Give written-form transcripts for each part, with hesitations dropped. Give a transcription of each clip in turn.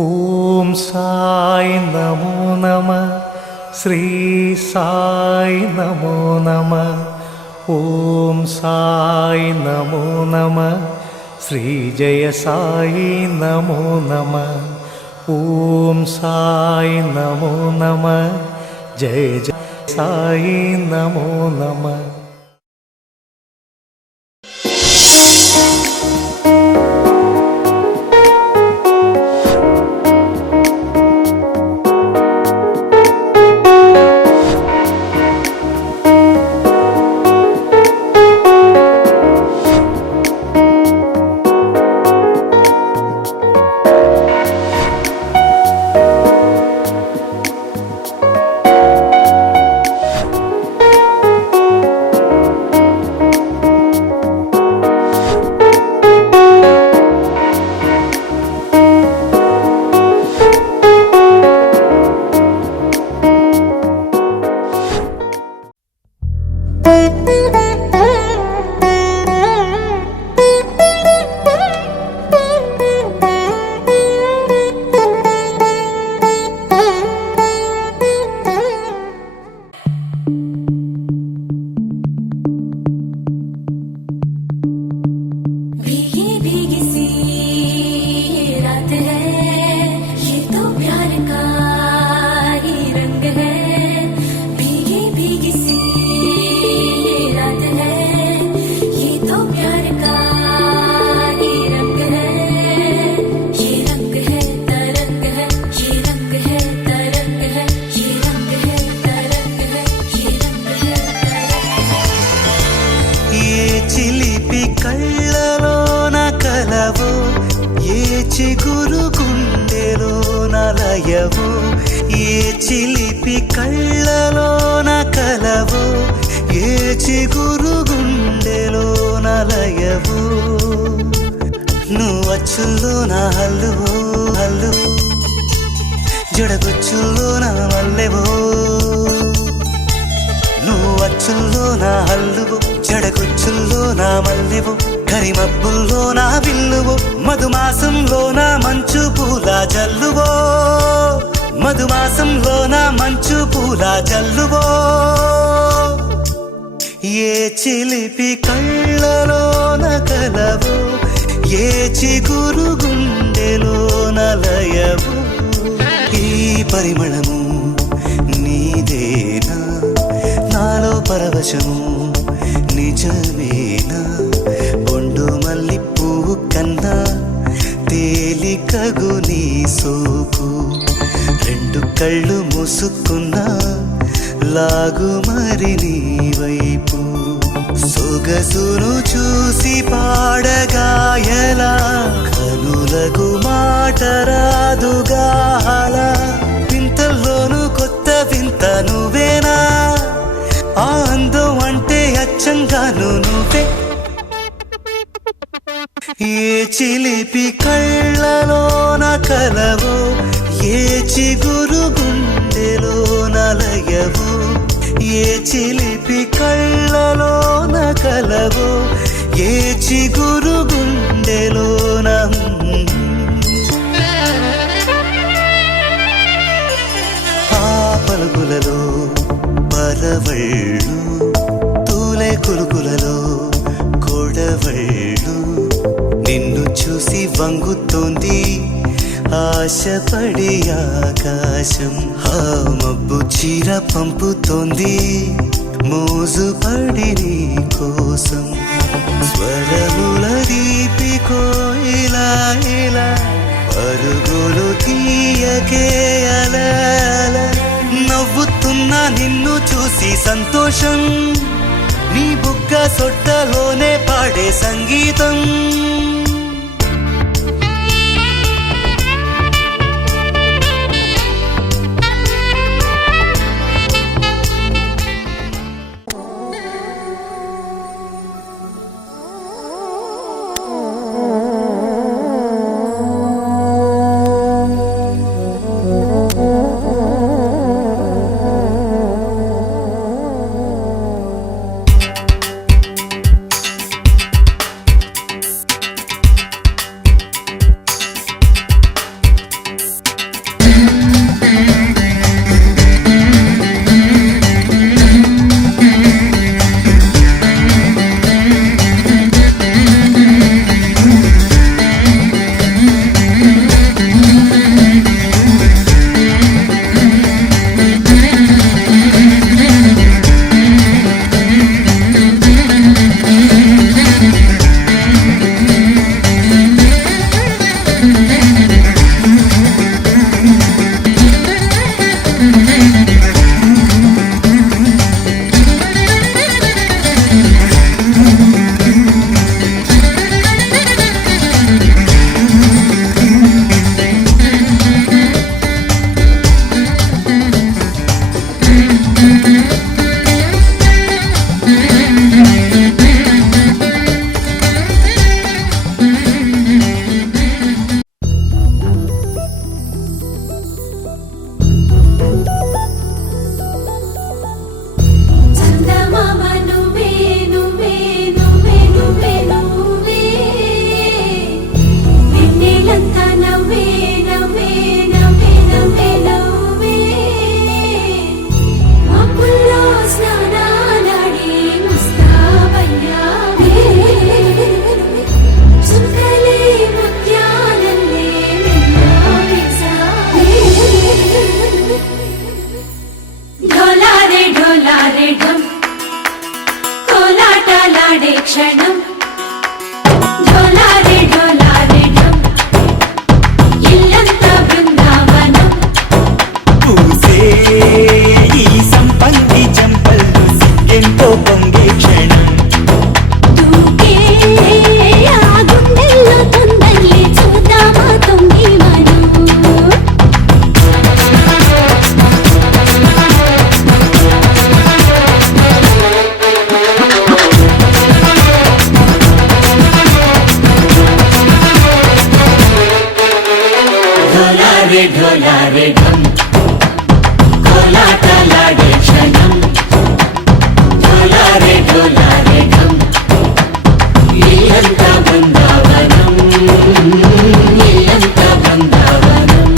ఓం సాయి నమో నమ, శ్రీ సాయి నమో నమ. ఓం సాయి నమో నమ, శ్రీ జయ సాయి నమో నమ. ఓం సాయి నమో నమ, జయ జయ సాయి నమో నమ. చిగురు గుండెలో నలయవు, ఏ చిలిపి కళ్ళలోన కలవు, ఏ చిగురు గుండెలో నలయవు. నువ్వు అచ్చుల్లో నా హల్లువో హల్లు, జడగుచ్చుల్లో నా మల్లెవో. నువ్వు అచ్చుల్లో నా హల్లువో, జడగుచ్చుల్లో నా మల్లెవో. కరిమబ్బుల్లో నా విల్లువో, మధుమాసంలో నా మంచు పూల జల్లువో. మధుమాసంలో నా మంచు పూల జల్లువో. ఏ చిలిపి కళ్ళలోన కలవు, ఏ చిగురు గుండెలో నలయవు. ఈ పరిమళము నీదేనా, నాలో పరవశము నిజమేనా. బొండు మల్లి పువ్వు కన్నా తేలికగు నీ సోకు, రెండు కళ్ళు మూసుకున్నా లాగు మరి నీ వైపు. సొగసును చూసి పాడగాయలా, కనులకు మాట రాదుగాల. వింతల్లోనూ కొత్త వింత నువ్వేనా, ఆ అందం అంటే అచ్చంగాను నువ్వే. ఏ చిలిపి కళ్ళలోన కలవు, ఏ చిగురు గుండెలో నలయవు. ఏ చిలిపి కళ్ళలోన కలవు, ఏ చిగురు గుండెలోన. ఆ పలుకులలో పరవళ్ళు, తూలే కులుకులలో కొడవళ్ళు. నిన్ను చూసి వంగుతోంది ఆశపడి ఆకాశం. ఆ మబ్బు చీర పంపుతోంది మోజుపడి నీ కోసం. స్వరముల దీపి కోయిలా ఇలా, పరుగులు తీయకే అలా. నవ్వుతున్నా నిన్ను చూసి సంతోషం, నీ బుగ్గ సొట్టలోనే పాడే సంగీతం. ढोलारे ढोलारे ढम कोलाटलाडे क्षणं ढोलारे ढोलारे ढम इल्लंता बृंदावनं इल्लंता बृंदावनं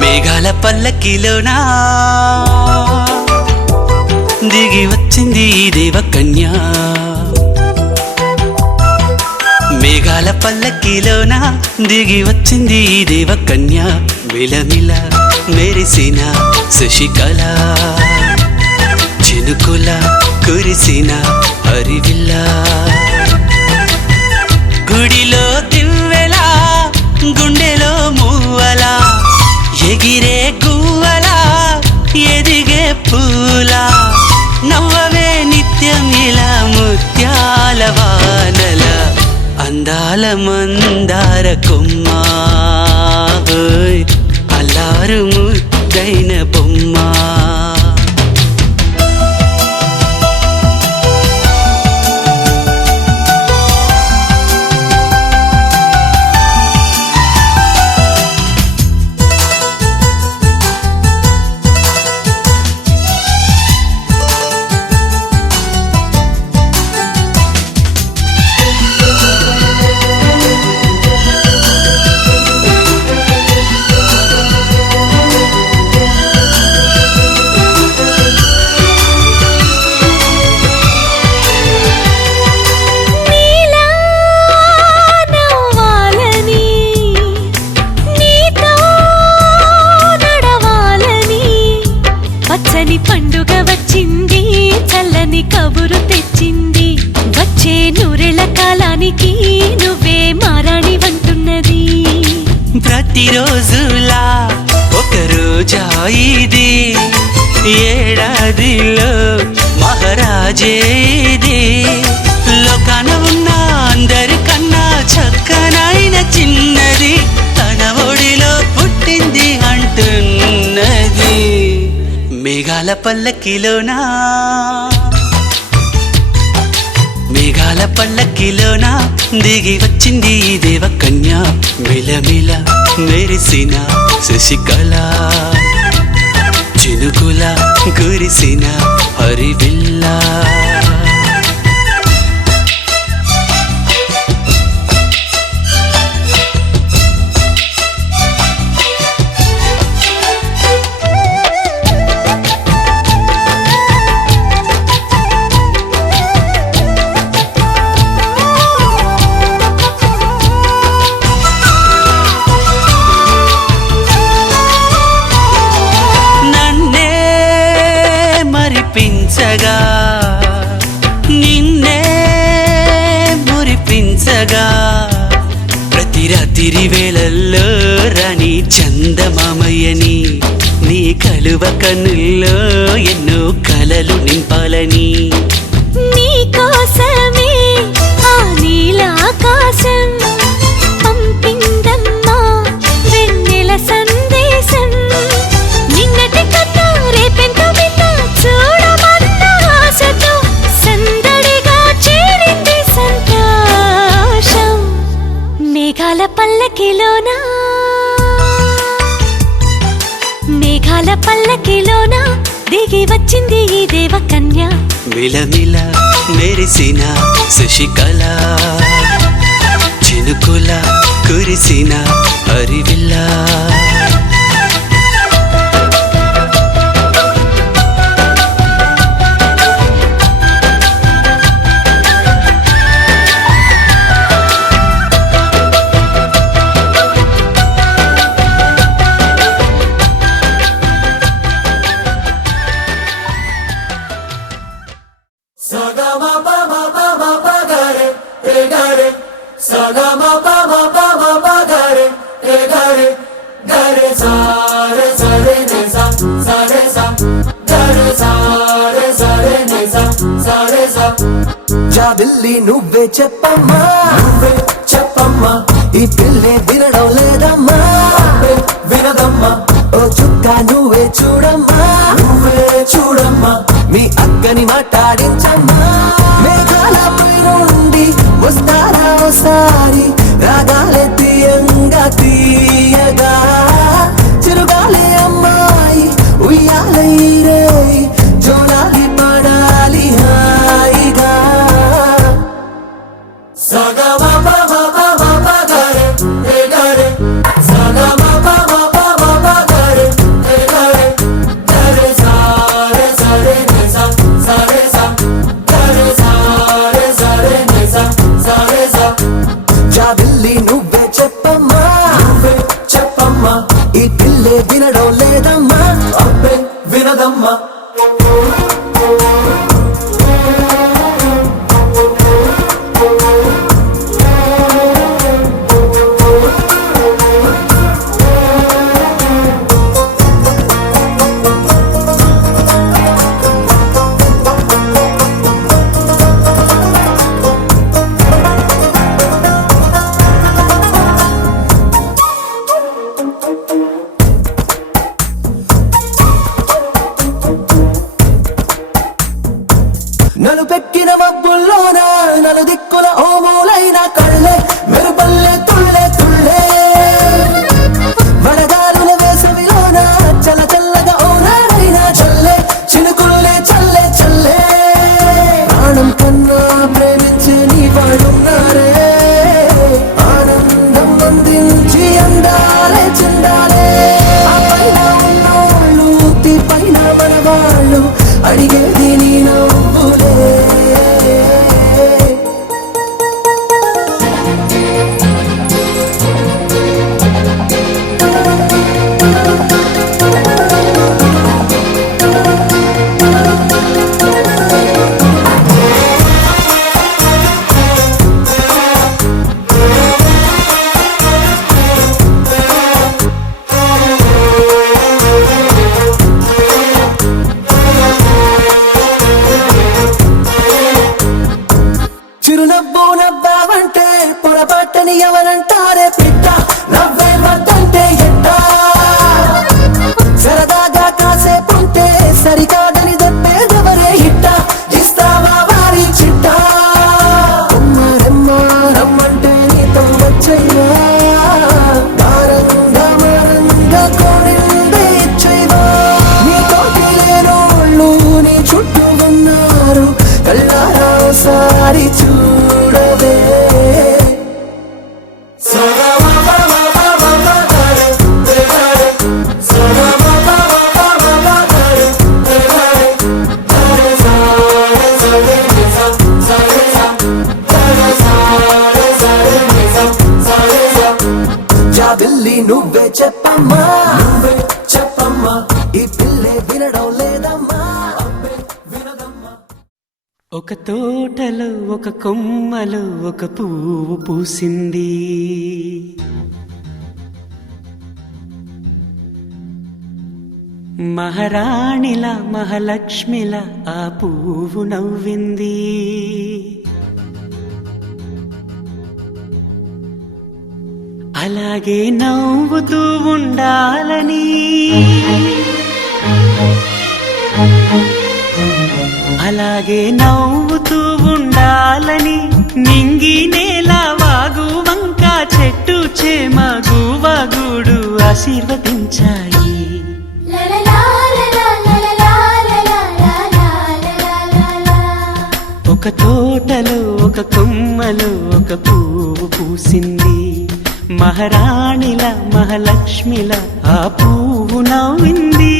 మేఘాల పల్లకిలోనా దిగి వచ్చింది ఈ దేవకన్య మేఘాల పల్లకిలోనా దిగి వచ్చింది ఈ దేవకన్య మిలమిల మెరిసిన శశికళ చినుకుల కురిసిన హరివిల్ల గుడిలో దివ్వెలా గుండెలో మూవలా ఎగిరే గువ్వలా ఎదిగే పూలా నవ్వవే నిత్యం ఇలా ముత్యాల వానల అందాల మందార కొమ్మ అల్లారు ముద్దైన బొమ్మ పండుగ వచ్చింది చల్లని కబురు తెచ్చింది వచ్చే నూరెళ్ళ కాలానికి నువ్వే మారాణి వంటున్నది ప్రతిరోజులా ఒక రోజా ఇది ఏడాదిలో మహారాజే ఇది లోకాన ఉన్న అందరికన్నా చక్కనైన చిన్నది తన ఒడిలో పుట్టింది అంటున్నది మేఘాల పల్లకిలోనా మేఘాల పల్లకిలోనా దిగి వచ్చింది ఈ దేవకన్య మిలమిల మెరిసిన శశికళ చినుకుల కురిసిన హరివిల్ల మరిపించగా నిన్నే మురిపించగా ప్రతి రాత్రి వేళల్లో రాణి చందమామయ్యని నీ కలువ కన్నుల్లో ఎన్నో కలలు నింపాలని నీ కోసమే ఆ నీలాకాశం పంపిందమ్మా వెన్నెల సందేశం నిన్నటి కన్నా రేపెంతో విన్నా చూడమన్న ఆశతో సందడిగా చేరింది సంతోషం మేఘాల పల్లకిలోనా మేఘాల పల్లకిలోనా దిగి వచ్చింది ఈ దేవకన్య మిలమిల మెరిసిన శశికళ చినుకుల కురిసిన హరివిల్ల జాబిల్లి నువ్వే చెప్పమ్మా ఈ పిల్లే వినడం లేదమ్మా వినదమ్మా ఓ చుక్క నువ్వే చూడమ్మా మీ అక్కని మాట్లాడించమ్మా మేఘాలపై నుండి వస్తారా ఓసారి రాగాలే తీయగా చిరుగాలే అమ్మాయి ఉయ్యాలే రే జోలాలి పడాలి హాయిగా జాబిల్లి నువ్వే చెప్పమ్మా ఈ పిల్లే వినడం లేదమ్మా అబ్బే వినదమ్మా నన్ను పెట్టిన మబ్బుల్లోన నన్ను దిక్కుల ఓ మూలైన కళ్ళే మెరుపల్లె తుళ్ళే వడగారుల వేసవిలోన చల్లగా ఓ నాడైనా చల్లే చినుకుల్లే చల్లే ప్రాణం కన్నా ప్రేమించే నీ వాడున్నారే ఆనందం అందించి అందాలే చెందాలే ఆ పైన ఉన్నోళ్ళు తీ పైన మన వాళ్ళు అడిగేది నీ నవ్వులే చిరునవ్వు నవ్వావంటే పొరపాటని ఎవరంటారే పిట్ట నవ్వే వద్దంటే ఎట్టా సరదాగా కాసేపుంటే సరికాదని దప్పేదెవరే ఇట్ట ఇస్తావా వారి చిట్ట రమ్మంటే నీతో వచ్చైవా మారంగా కోరిందే ఇచ్చైవా నీ తోటి లేనోళ్ళు నీ చుట్టూ ఉన్నారు కళ్ళారా ఓసారి చూడవే జాబిల్లి నువ్వే చెప్పమ్మా ఈ పిల్లే వినడం లేదమ్మా అబ్బే వినదమ్మా ఒక తోటలో ఒక కొమ్మలో ఒక పువ్వు పూసింది మహారాణిలా మహాలక్ష్మిలా ఆ పువ్వు నవ్వింది అలాగే నవ్వుతూ ఉండాలని అలాగే నవ్వుతూ ఉండాలని నింగి నేల వాగు వంక చెట్టు చేమ గువగుడు ఆశీర్వదించాయి ఒక తోటలో ఒక కొమ్మలో ఒక పువ్వు పూసింది మహారాణిల మహాలక్ష్మిల ఆ పువ్వు నవ్వింది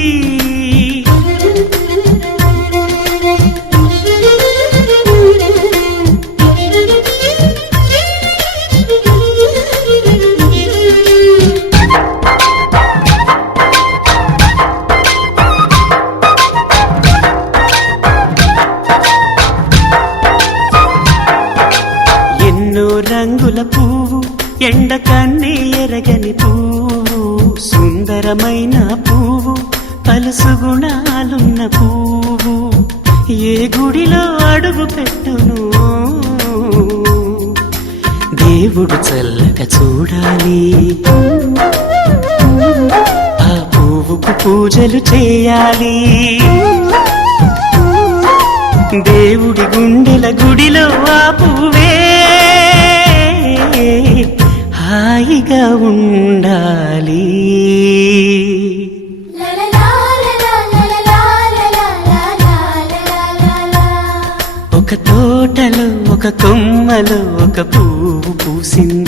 రంగుల పువ్వు ఎండ కన్నే ఎరగని పువ్వు సుందరమైన పువ్వు పలుసు గుణాలున్న పువ్వు ఏ గుడిలో అడుగు పెట్టును దేవుడు చల్లగా చూడాలి ఆ పువ్వుకు పూజలు చేయాలి దేవుడి గుండెల గుడిలో ఆ పువ్వే హాయిగా ఉండాలి ఒక తోటలో ఒక కొమ్మలో ఒక పువ్వు పూసింది